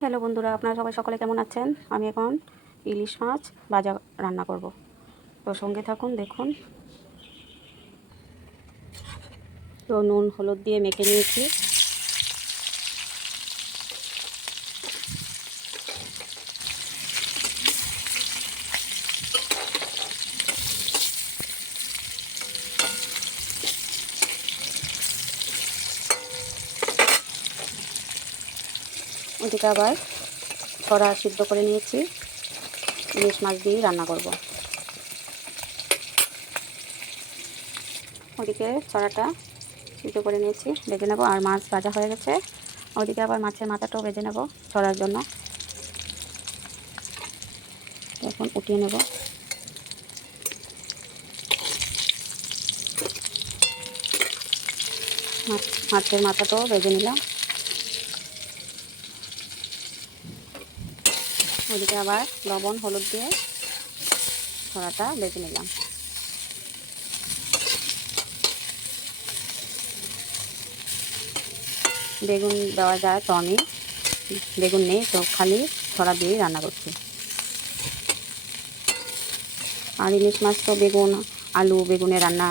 Hello বন্ধুরা, আপনারা সবাই সকলে কেমন আছেন? আমি এখন ইলিশ মাছ ভাজা রান্না করব, তো সঙ্গে থাকুন। দেখুন, তো নুন হলুদ দিয়ে মেখে নিয়েছি। ওদিকে আবার ছড়া সিদ্ধ করে নিয়েছি, ইলিশ মাছ দিয়ে রান্না করব। ওদিকে ছড়াটা সিদ্ধ করে নিয়েছি, ভেজে নেব। আর মাছ ভাজা হয়ে গেছে। ওদিকে আবার মাছের মাথাটাও ভেজে নেব ছড়ার জন্য। এখন উঠিয়ে নেব। মাছের মাথাটাও ভেজে নিলাম। ওদিকে আবার লবণ হলুদ দিয়ে ছড়াটা ভেজে নিলাম। বেগুন দেওয়া যায়, তো আমি বেগুন নেই, তো খালি ছড়া দিয়েই রান্না করছি। আর ইলিশ মাছ তো বেগুন আলু বেগুনে রান্না,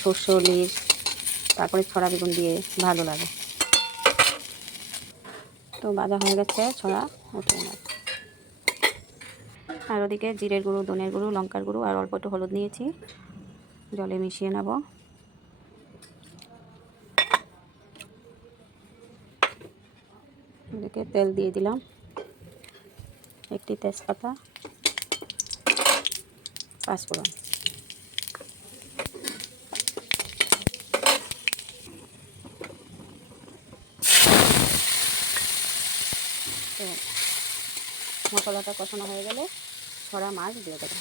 সর্ষে ইলিশ, তারপরে ছড়া বেগুন দিয়ে ভালো লাগে। তো ভাজা হয়ে গেছে, ছড়া উঠিয়ে নেব। আর ওদিকে জিরের গুঁড়ো, ধনের গুঁড়ো, লঙ্কার গুঁড়ো আর অল্প একটু হলুদ নিয়েছি, জলে মিশিয়ে নেব। এদিকে তেল দিয়ে দিলাম, একটি তেজপাতা, পাঁচফোড়ন। তো মশলাটা কষানো হয়ে গেলে ছড়া মাছ দিয়ে দেবো।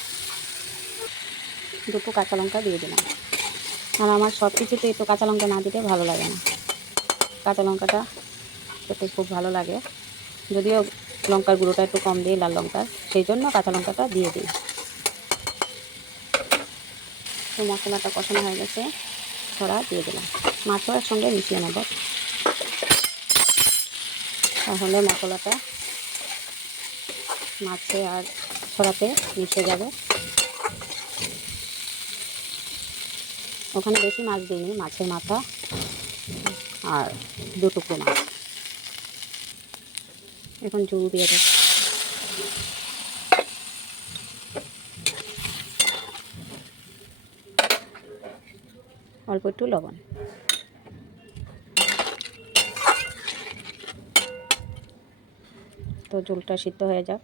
দুটো কাঁচা লঙ্কা দিয়ে দিলাম। আর আমার সব কিছুতে একটু কাঁচা লঙ্কা না দিতে ভালো লাগে না। কাঁচা লঙ্কাটা খেতে খুব ভালো লাগে, যদিও লঙ্কার গুঁড়োটা একটু কম দিই, লাল লঙ্কার, সেই জন্য কাঁচা লঙ্কাটা দিয়ে দিই। তো মশলাটা কষানো হয়ে গেছে, ছড়া দিয়ে দিলাম। মাছও একসঙ্গে মিশিয়ে নেব, তাহলে মশলাটা মাছে আর ছড়াতে মিশে যাবে। ওখানে বেশি মাছ দিইনি, মাছের মাথা আর দু টুকরো মাছ। এখন জল দিয়ে দেব। অল্প একটু লবণ। তো ঝোলটা সিদ্ধ হয়ে যাক।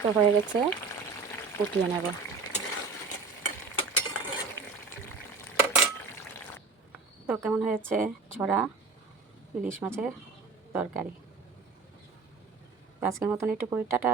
তো হয়ে গেছে, উঠিয়ে নেব। তো কেমন হয়েছে ছড়া ইলিশ মাছের তরকারি? আজকের মতন একটু করি, টাটা।